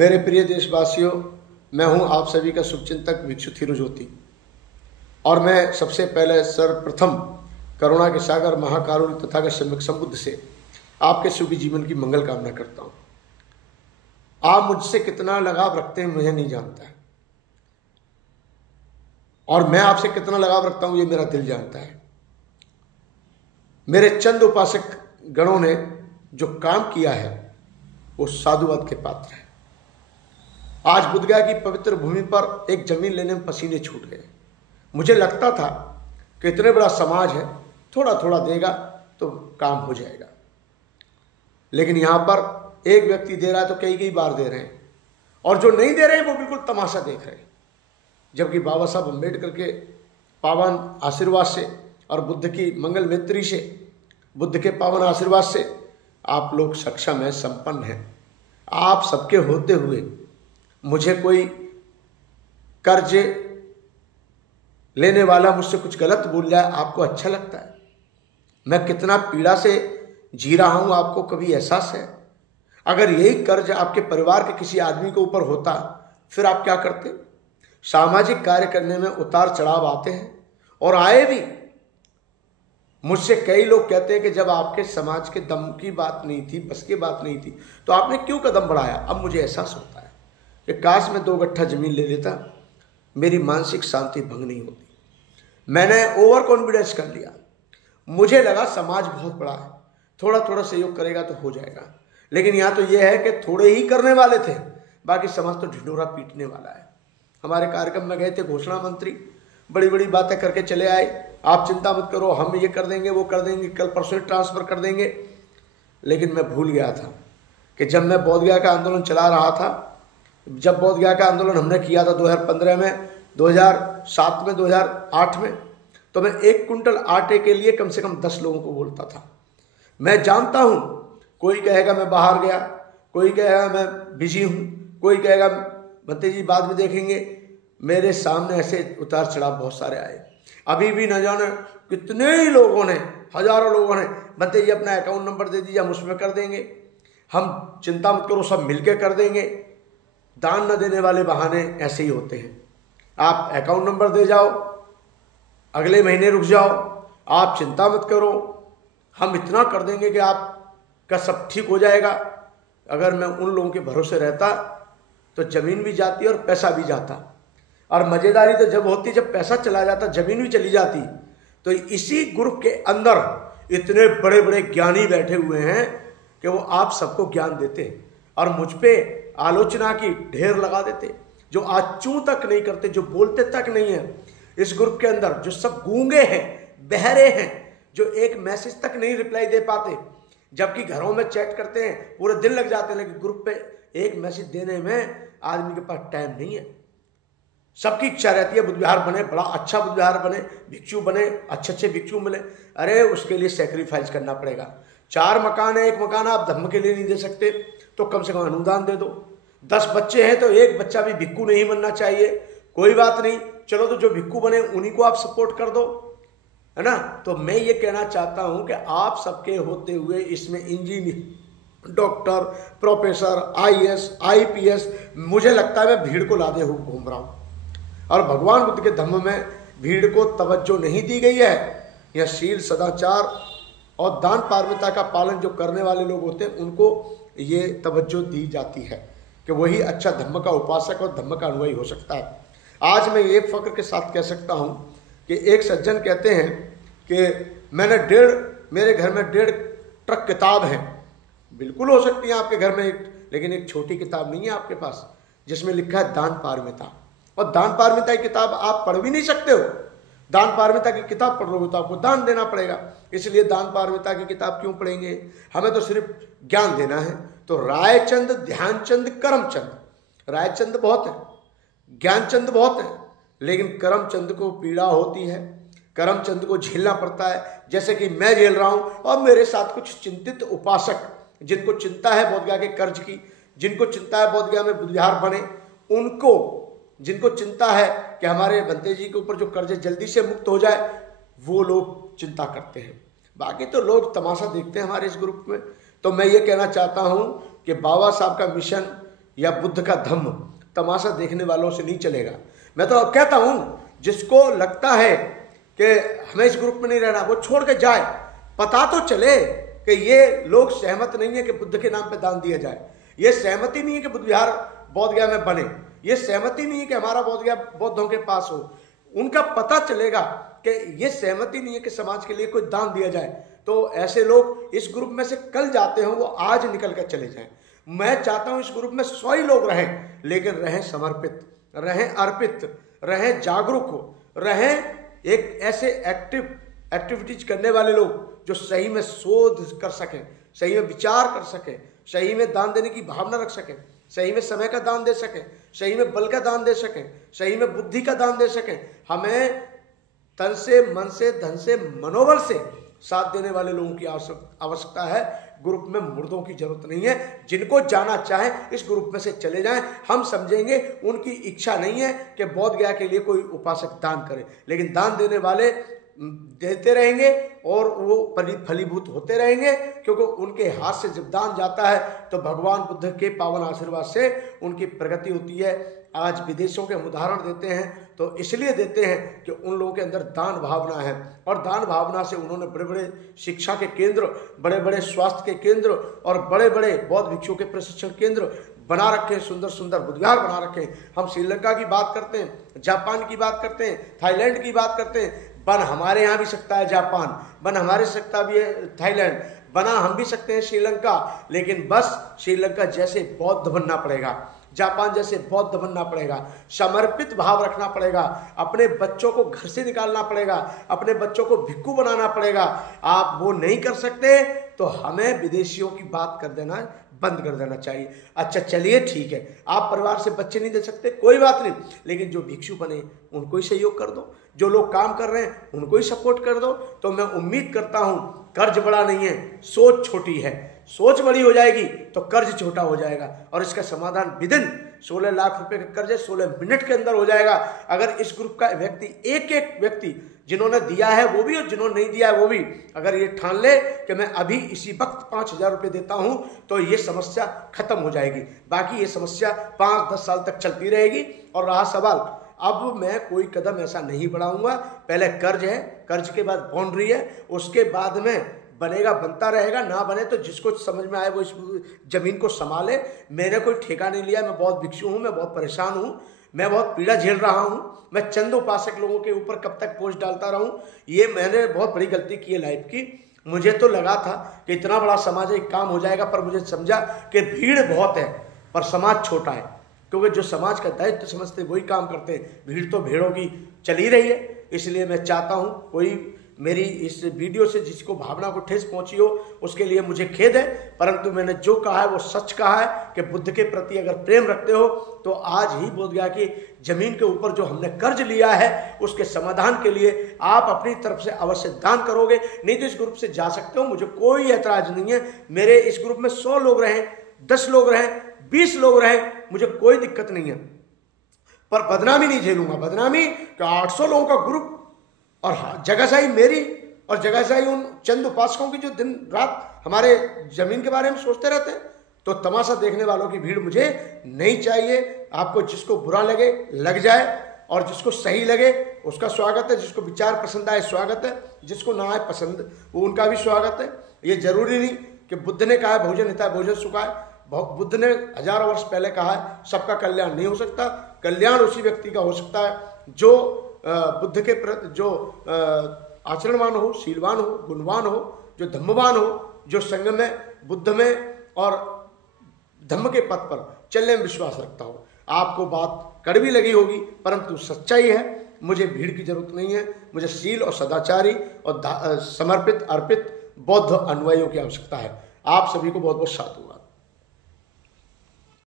मेरे प्रिय देशवासियों, मैं हूं आप सभी का शुभचिंतक भिक्षु थिरू ज्योति और मैं सबसे पहले सर्वप्रथम करुणा के सागर महाकारुण्य तथागत सम्यक संबुद्ध से आपके सुखी जीवन की मंगल कामना करता हूं। आप मुझसे कितना लगाव रखते हैं मुझे नहीं जानता है, और मैं आपसे कितना लगाव रखता हूं ये मेरा दिल जानता है। मेरे चंद उपासक गणों ने जो काम किया है वो साधुवाद के पात्र है। आज बुद्धगया की पवित्र भूमि पर एक जमीन लेने में पसीने छूट गए। मुझे लगता था कि इतने बड़ा समाज है, थोड़ा थोड़ा देगा तो काम हो जाएगा, लेकिन यहां पर एक व्यक्ति दे रहा है तो कई कई बार दे रहे हैं, और जो नहीं दे रहे हैं वो बिल्कुल तमाशा देख रहे हैं। जबकि बाबा साहब अम्बेडकर के पावन आशीर्वाद से और बुद्ध की मंगल मैत्री से, बुद्ध के पावन आशीर्वाद से आप लोग सक्षम हैं, संपन्न हैं। आप सबके होते हुए मुझे कोई कर्ज लेने वाला मुझसे कुछ गलत बोल जाए, आपको अच्छा लगता है? मैं कितना पीड़ा से जी रहा हूं, आपको कभी एहसास है? अगर यही कर्ज आपके परिवार के किसी आदमी के ऊपर होता फिर आप क्या करते? सामाजिक कार्य करने में उतार चढ़ाव आते हैं, और आए भी। मुझसे कई लोग कहते हैं कि जब आपके समाज के दम की बात नहीं थी, बस की बात नहीं थी, तो आपने क्यों कदम बढ़ाया? अब मुझे एहसास होता है कि काश मैं 2 गट्ठा जमीन ले लेता, मेरी मानसिक शांति भंग नहीं होती। मैंने ओवर कॉन्फिडेंस कर लिया। मुझे लगा समाज बहुत बड़ा है, थोड़ा थोड़ा सहयोग करेगा तो हो जाएगा, लेकिन यहाँ तो यह है कि थोड़े ही करने वाले थे, बाकी समाज तो ढिंढोरा पीटने वाला है। हमारे कार्यक्रम में गए थे घोषणा मंत्री, बड़ी बड़ी बातें करके चले आए, आप चिंता मत करो, हम ये कर देंगे, वो कर देंगे, कल परसों ट्रांसफर कर देंगे। लेकिन मैं भूल गया था कि जब मैं बोधगया का आंदोलन चला रहा था, जब बोधगया का आंदोलन हमने किया था 2015 में, 2007 में, 2008 में, तो मैं 1 कुंटल आटे के लिए कम से कम 10 लोगों को बोलता था। मैं जानता हूं कोई कहेगा मैं बाहर गया, कोई कहेगा मैं बिजी हूं, कोई कहेगा भत्ते जी बाद में देखेंगे। मेरे सामने ऐसे उतार चढ़ाव बहुत सारे आए। अभी भी न जाने कितने ही लोगों ने, हजारों लोगों ने, भत्ते जी अपना अकाउंट नंबर दे दीजिए, हम उसमें कर देंगे, हम चिंता मत करो, सब मिलके कर देंगे। दान न देने वाले बहाने ऐसे ही होते हैं। आप अकाउंट नंबर दे जाओ, अगले महीने रुक जाओ, आप चिंता मत करो, हम इतना कर देंगे कि आपका सब ठीक हो जाएगा। अगर मैं उन लोगों के भरोसे रहता तो जमीन भी जाती और पैसा भी जाता, और मजेदारी तो जब होती जब पैसा चला जाता, जमीन भी चली जाती। तो इसी ग्रुप के अंदर इतने बड़े बड़े ज्ञानी बैठे हुए हैं कि वो आप सबको ज्ञान देते और मुझ पे आलोचना की ढेर लगा देते, जो आज चूं तक नहीं करते, जो बोलते तक नहीं है। इस ग्रुप के अंदर जो सब गूंगे हैं, बहरे हैं, जो एक मैसेज तक नहीं रिप्लाई दे पाते, जबकि घरों में चैट करते हैं, पूरे दिन लग जाते हैं, लेकिन ग्रुप पे एक मैसेज देने में आदमी के पास टाइम नहीं है। सबकी इच्छा रहती है बुद्ध विहार बने, बड़ा अच्छा बुद्ध विहार बने, भिक्षु बने, अच्छे अच्छे भिक्षु मिले। अरे उसके लिए सेक्रीफाइस करना पड़ेगा। 4 मकान है, 1 मकान आप धर्म के लिए नहीं दे सकते तो कम से कम अनुदान दे दो। 10 बच्चे हैं तो 1 बच्चा भी भिक्खू नहीं बनना चाहिए। कोई बात नहीं, चलो तो जो भिक्खू बने उन्हीं को आप सपोर्ट कर दो, है ना। तो मैं ये कहना चाहता हूं कि आप सबके होते हुए इसमें engineer, doctor, professor, IAS, IPS, मुझे लगता है मैं भीड़ को लादे हुए घूम रहा हूं। और भगवान बुद्ध के धम्म में भीड़ को तवज्जो नहीं दी गई है। यह शील, सदाचार और दान पारमिता का पालन जो करने वाले लोग होते हैं उनको ये तवज्जो दी जाती है कि वही अच्छा धम्म का उपासक और धम्म का अनुयायी हो सकता है। आज मैं ये फक्र के साथ कह सकता हूँ कि एक सज्जन कहते हैं कि मेरे घर में 1.5 ट्रक किताब हैं। बिल्कुल हो सकती है आपके घर में लेकिन एक छोटी किताब नहीं है आपके पास जिसमें लिखा है दान पारमिता। और दान पारमिता की किताब आप पढ़ भी नहीं सकते हो। दान पारमिता की किताब पढ़ रहे हो तो आपको दान देना पड़ेगा, इसलिए दान पारमिता की किताब क्यों पढ़ेंगे? हमें तो सिर्फ ज्ञान देना है। तो रायचंद, ध्यानचंद, करमचंद, रायचंद बहुत है, ज्ञानचंद बहुत है, लेकिन करमचंद को पीड़ा होती है, करमचंद को झेलना पड़ता है, जैसे कि मैं झेल रहा हूं। और मेरे साथ कुछ चिंतित उपासक जिनको चिंता है बोधगया के कर्ज की, जिनको चिंता है बोधगया में बुद्ध विहार बने, उनको जिनको चिंता है कि हमारे भंते जी के ऊपर जो कर्ज जल्दी से मुक्त हो जाए, वो लोग चिंता करते हैं। बाकी तो लोग तमाशा देखते हैं हमारे इस ग्रुप में। तो मैं ये कहना चाहता हूं कि बाबा साहब का मिशन या बुद्ध का धम्म तमाशा देखने वालों से नहीं चलेगा। मैं तो अब कहता हूं, जिसको लगता है कि हमें इस ग्रुप में नहीं रहना, वो छोड़ के जाए। पता तो चले कि ये लोग सहमत नहीं है कि बुद्ध के नाम पे दान दिया जाए, ये सहमति नहीं है कि बुद्ध विहार बोध गया में बने, ये सहमति नहीं है कि हमारा बोध गया बौद्धों के पास हो। उनका पता चलेगा कि ये सहमति नहीं है कि समाज के लिए कोई दान दिया जाए, तो ऐसे लोग इस ग्रुप में से कल जाते हैं वो आज निकल कर चले जाएं। मैं चाहता हूं इस ग्रुप में 100 ही लोग रहें, लेकिन रहें समर्पित, रहें अर्पित, रहें जागरूक, रहें एक ऐसे एक्टिविटीज करने वाले लोग जो सही में शोध कर सकें, सही में विचार कर सकें, सही में दान देने की भावना रख सकें, सही में समय का दान दे सकें, सही में बल का दान दे सकें, सही में बुद्धि का दान दे सकें। हमें तन से, मन से, धन से, मनोबल से साथ देने वाले लोगों की आवश्यकता है। ग्रुप में मुर्दों की जरूरत नहीं है। जिनको जाना चाहे इस ग्रुप में से चले जाएं। हम समझेंगे उनकी इच्छा नहीं है कि बोध गया के लिए कोई उपासक दान करे, लेकिन दान देने वाले देते रहेंगे और वो फलीभूत होते रहेंगे, क्योंकि उनके हाथ से जब दान जाता है तो भगवान बुद्ध के पावन आशीर्वाद से उनकी प्रगति होती है। आज विदेशों के हम उदाहरण देते हैं तो इसलिए देते हैं कि उन लोगों के अंदर दान भावना है, और दान भावना से उन्होंने बड़े बड़े शिक्षा के केंद्र, बड़े बड़े स्वास्थ्य के केंद्र और बड़े बड़े बौद्ध भिक्षुओं के प्रशिक्षण केंद्र बना रखे हैं, सुंदर सुंदर बुद्ध विहार बना रखे हैं। हम श्रीलंका की बात करते हैं, जापान की बात करते हैं, थाईलैंड की बात करते हैं। बन हमारे यहाँ भी सकता है जापान, बन हमारे सकता भी है थाईलैंड, बना हम भी सकते हैं श्रीलंका, लेकिन बस श्रीलंका जैसे बौद्ध बनना पड़ेगा, जापान जैसे बौद्ध बनना पड़ेगा, समर्पित भाव रखना पड़ेगा, अपने बच्चों को घर से निकालना पड़ेगा, अपने बच्चों को भिक्खु बनाना पड़ेगा। आप वो नहीं कर सकते तो हमें विदेशियों की बात कर देना बंद कर देना चाहिए। अच्छा चलिए ठीक है, आप परिवार से बच्चे नहीं दे सकते, कोई बात नहीं, लेकिन जो भिक्षु बने उनको ही सहयोग कर दो, जो लोग काम कर रहे हैं उनको ही सपोर्ट कर दो। तो मैं उम्मीद करता हूं कर्ज बड़ा नहीं है, सोच छोटी है। सोच बड़ी हो जाएगी तो कर्ज छोटा हो जाएगा, और इसका समाधान विदिन 16 लाख रुपए का कर्ज 16 मिनट के अंदर हो जाएगा। अगर इस ग्रुप का व्यक्ति, एक एक व्यक्ति जिन्होंने दिया है वो भी और जिन्होंने नहीं दिया है वो भी, अगर ये ठान ले कि मैं अभी इसी वक्त 5,000 रुपये देता हूं, तो ये समस्या खत्म हो जाएगी। बाकी ये समस्या 5-10 साल तक चलती रहेगी। और रहा सवाल, अब मैं कोई कदम ऐसा नहीं बढ़ाऊंगा। पहले कर्ज है, कर्ज के बाद बाउंड्री है, उसके बाद में बनेगा बनता रहेगा, ना बने तो जिसको समझ में आए वो इस जमीन को संभाले। मैंने कोई ठेका नहीं लिया, मैं बहुत भिक्षु हूँ, मैं बहुत परेशान हूँ, मैं बहुत पीड़ा झेल रहा हूँ। मैं चंद उपासक लोगों के ऊपर कब तक पोस्ट डालता रहूँ? ये मैंने बहुत बड़ी गलती की है लाइफ की। मुझे तो लगा था कि इतना बड़ा सामाजिक काम हो जाएगा, पर मुझे समझा कि भीड़ बहुत है पर समाज छोटा है, क्योंकि जो समाज का दायित्व समझते वही काम करते हैं। भीड़ तो भेड़ों की चली रही है। इसलिए मैं चाहता हूँ कोई मेरी इस वीडियो से जिसको भावना को ठेस पहुंची हो उसके लिए मुझे खेद है, परंतु मैंने जो कहा है वो सच कहा है कि बुद्ध के प्रति अगर प्रेम रखते हो तो आज ही बोध गया कि जमीन के ऊपर जो हमने कर्ज लिया है उसके समाधान के लिए आप अपनी तरफ से अवश्य दान करोगे। नहीं तो इस ग्रुप से जा सकते हो, मुझे कोई ऐतराज नहीं है। मेरे इस ग्रुप में 100 लोग रहें, 10 लोग रहें, 20 लोग रहें, मुझे कोई दिक्कत नहीं है, पर बदनामी नहीं झेलूंगा। बदनामी कि 800 लोगों का ग्रुप और जगहसाई मेरी और जगहसाई उन चंद उपासकों की जो दिन रात हमारे जमीन के बारे में सोचते रहते हैं, तो तमाशा देखने वालों की भीड़ मुझे नहीं चाहिए। आपको जिसको बुरा लगे लग जाए, और जिसको सही लगे उसका स्वागत है, जिसको विचार पसंद आए स्वागत है, जिसको ना आए पसंद वो उनका भी स्वागत है। ये जरूरी नहीं कि बुद्ध ने कहा है भोजन हिताय भोजन सुखाय। बुद्ध ने हजारों वर्ष पहले कहा है सबका कल्याण नहीं हो सकता। कल्याण उसी व्यक्ति का हो सकता है जो बुद्ध के प्रति जो आचरणवान हो, शीलवान हो, गुणवान हो, जो धम्मवान हो, जो संग में, बुद्ध में और धम्म के पथ पर चलने में विश्वास रखता हो। आपको बात कड़वी लगी होगी, परंतु सच्चाई है। मुझे भीड़ की जरूरत नहीं है, मुझे शील और सदाचारी और समर्पित अर्पित बौद्ध अनुयायियों की आवश्यकता है। आप सभी को बहुत बहुत साधु।